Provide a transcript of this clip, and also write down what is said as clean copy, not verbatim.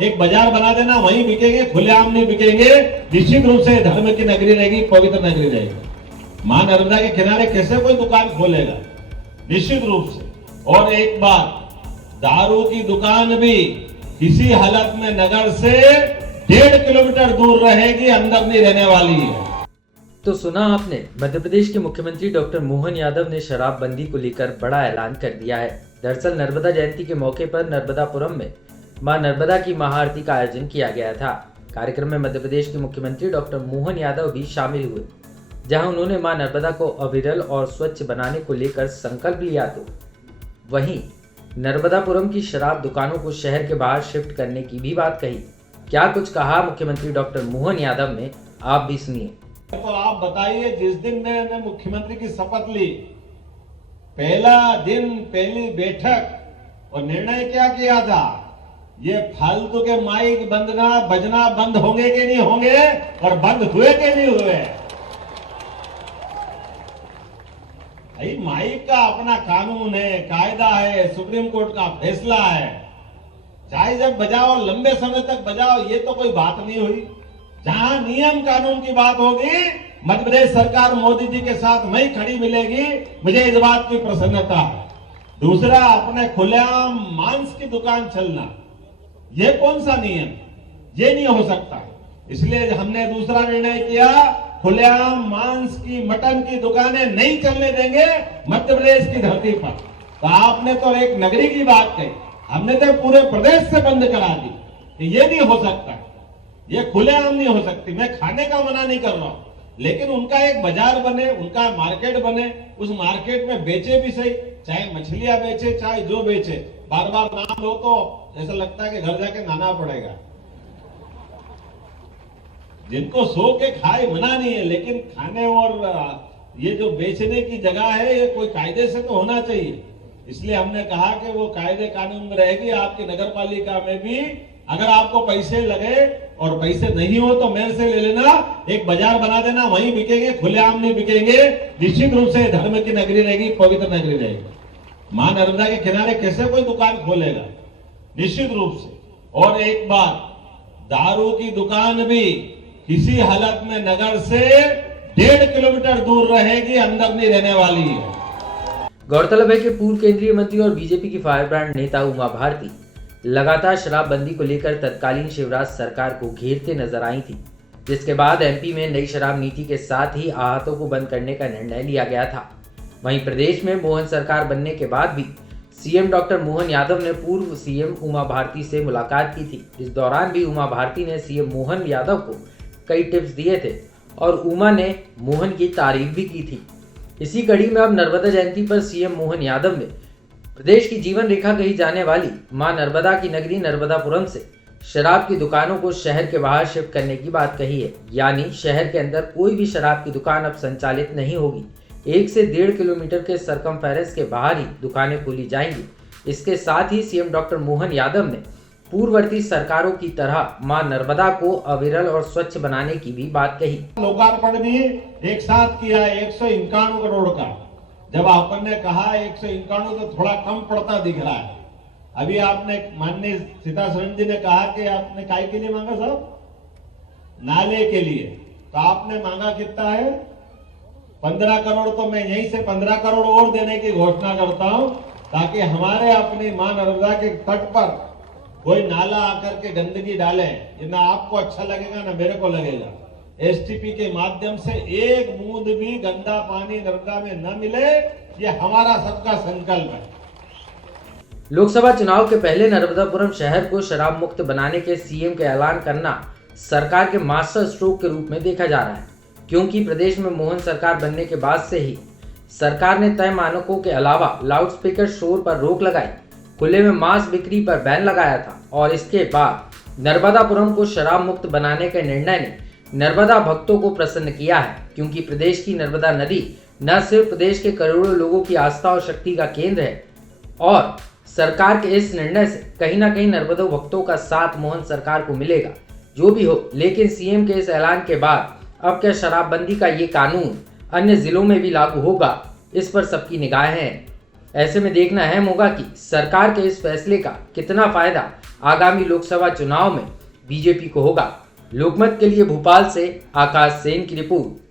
एक बाजार बना देना, वहीं बिकेंगे, खुलेआम नहीं बिकेंगे। निश्चित रूप से धर्म की नगरी रहेगी, पवित्र नगरी रहेगी। मां नर्मदा के किनारे कैसे कोई दुकान खोलेगा? निश्चित रूप से। और एक बात, दारू की दुकान भी किसी हालत में नगर से 1.5 किलोमीटर दूर रहेगी, अंदर नहीं रहने वाली है। तो सुना आपने, मध्य प्रदेश के मुख्यमंत्री डॉक्टर मोहन यादव ने शराबबंदी को लेकर बड़ा ऐलान कर दिया है। दरअसल नर्मदा जयंती के मौके पर नर्मदापुरम में मां नर्मदा की महाआरती का आयोजन किया गया था। कार्यक्रम में मध्य प्रदेश के मुख्यमंत्री डॉक्टर मोहन यादव भी शामिल हुए, जहां उन्होंने मां नर्मदा को अविरल और स्वच्छ बनाने को लेकर संकल्प लिया। तो वहीं नर्मदापुरम की शराब दुकानों को शहर के बाहर शिफ्ट करने की भी बात कही। क्या कुछ कहा मुख्यमंत्री डॉक्टर मोहन यादव ने, आप भी सुनिए। तो आप बताइए, जिस दिन मैंने मुख्यमंत्री की शपथ ली, पहला दिन, पहली बैठक और निर्णय क्या किया था? ये फालतू के माइक बजना बंद होंगे कि नहीं होंगे, और बंद हुए कि नहीं हुए? भाई, माइक का अपना कानून है, कायदा है, सुप्रीम कोर्ट का फैसला है। चाहे जब बजाओ, लंबे समय तक बजाओ, ये तो कोई बात नहीं हुई। जहां नियम कानून की बात होगी, मध्य प्रदेश सरकार मोदी जी के साथ वही खड़ी मिलेगी। मुझे इस बात की प्रसन्नता है। दूसरा, अपने खुलेआम मांस की दुकान चलना, ये कौन सा नियम? ये नहीं हो सकता। इसलिए हमने दूसरा निर्णय किया, खुलेआम मांस की, मटन की दुकानें नहीं चलने देंगे मध्य प्रदेश की धरती पर। तो आपने तो एक नगरी की बात कही, हमने तो पूरे प्रदेश से बंद करा दी। ये नहीं हो सकता, ये खुलेआम नहीं हो सकती। मैं खाने का मना नहीं कर रहा हूं, लेकिन उनका एक बाजार बने, उनका मार्केट बने, उस मार्केट में बेचे भी सही, चाहे मछलियां बेचे, चाहे जो बेचे। बार बार नाम लो तो ऐसा लगता है कि घर जाके नहाना पड़ेगा। जिनको सो के खाए मना नहीं है, लेकिन खाने और ये जो बेचने की जगह है, ये कोई कायदे से तो होना चाहिए। इसलिए हमने कहा कि वो कायदे कानून में रहेगी। आपकी नगर पालिका में भी अगर आपको पैसे लगे और पैसे नहीं हो तो मेरे से ले लेना, एक बाजार बना देना, वहीं बिकेंगे, खुलेआम नहीं बिकेंगे। निश्चित रूप से धर्म की नगरी रहेगी, पवित्र नगरी रहेगी। मां नर्मदा के किनारे कैसे कोई दुकान खोलेगा? निश्चित रूप से। और एक बात, दारू की दुकान भी किसी हालत में नगर से 1.5 किलोमीटर दूर रहेगी, अंदर नहीं रहने वाली है। गौरतलब है कि पूर्व केंद्रीय मंत्री और बीजेपी की फायर ब्रांड नेता उमा भारती लगातार शराबबंदी को लेकर तत्कालीन शिवराज सरकार को घेरते नजर आई थी, जिसके बाद एमपी में नई शराब नीति के साथ ही आहतों को बंद करने का निर्णय लिया गया था। वहीं प्रदेश में मोहन सरकार बनने के बाद भी सीएम डॉक्टर मोहन यादव ने पूर्व सीएम उमा भारती से मुलाकात की थी। इस दौरान भी उमा भारती ने सीएम मोहन यादव को कई टिप्स दिए थे और उमा ने मोहन की तारीफ भी की थी। इसी कड़ी में अब नर्मदा जयंती पर सीएम मोहन यादव ने प्रदेश की जीवन रेखा कही जाने वाली मां नर्मदा की नगरी नर्मदापुरम से शराब की दुकानों को शहर के बाहर शिफ्ट करने की बात कही है। यानी शहर के अंदर कोई भी शराब की दुकान अब संचालित नहीं होगी। 1 से 1.5 किलोमीटर के सरकमफेरेंस के बाहर ही दुकानें खोली जाएंगी। इसके साथ ही सीएम डॉक्टर मोहन यादव ने पूर्ववर्ती सरकारों की तरह मां नर्मदा को अविरल और स्वच्छ बनाने की भी बात कही। लोकार्पण भी एक साथ किया 151 करोड़ का। जब अपन ने कहा 151 तो थोड़ा कम पड़ता दिख रहा है। अभी आपने माननीय सीता सरन जी ने कहा कि आपने काय के लिए मांगा साहब? नाले के लिए। तो आपने मांगा कितना है? 15 करोड़। तो मैं यहीं से 15 करोड़ और देने की घोषणा करता हूं, ताकि हमारे अपनी मां नर्मदा के तट पर कोई नाला आकर के गंदगी डाले, ये ना आपको अच्छा लगेगा ना मेरे को लगेगा। एसटीपी के माध्यम से एक बूंद भी गंदा पानी नर्मदा में न मिले, ये हमारा सबका संकल्प है। लोकसभा चुनाव के पहले नर्मदापुरम शहर को शराब मुक्त बनाने के सीएम के ऐलान करना सरकार के मास्टर स्ट्रोक के रूप में देखा जा रहा है, क्योंकि प्रदेश में मोहन सरकार बनने के बाद से ही सरकार ने तय मानकों के अलावा लाउडस्पीकर शोर पर रोक लगाई, खुले में मांस बिक्री पर बैन लगाया था। और इसके बाद नर्मदापुरम को शराब मुक्त बनाने के निर्णय ने नर्मदा भक्तों को प्रसन्न किया है, क्योंकि प्रदेश की नर्मदा नदी न सिर्फ प्रदेश के करोड़ों लोगों की आस्था और शक्ति का केंद्र है, और सरकार के इस निर्णय से कहीं ना कहीं नर्मदा भक्तों का साथ मोहन सरकार को मिलेगा। जो भी हो, लेकिन सीएम के इस ऐलान के बाद अब क्या शराबबंदी का ये कानून अन्य जिलों में भी लागू होगा, इस पर सबकी निगाहें हैं। ऐसे में देखना अहम होगा कि सरकार के इस फैसले का कितना फायदा आगामी लोकसभा चुनाव में बीजेपी को होगा। लोकमत के लिए भोपाल से आकाश सेन की रिपोर्ट।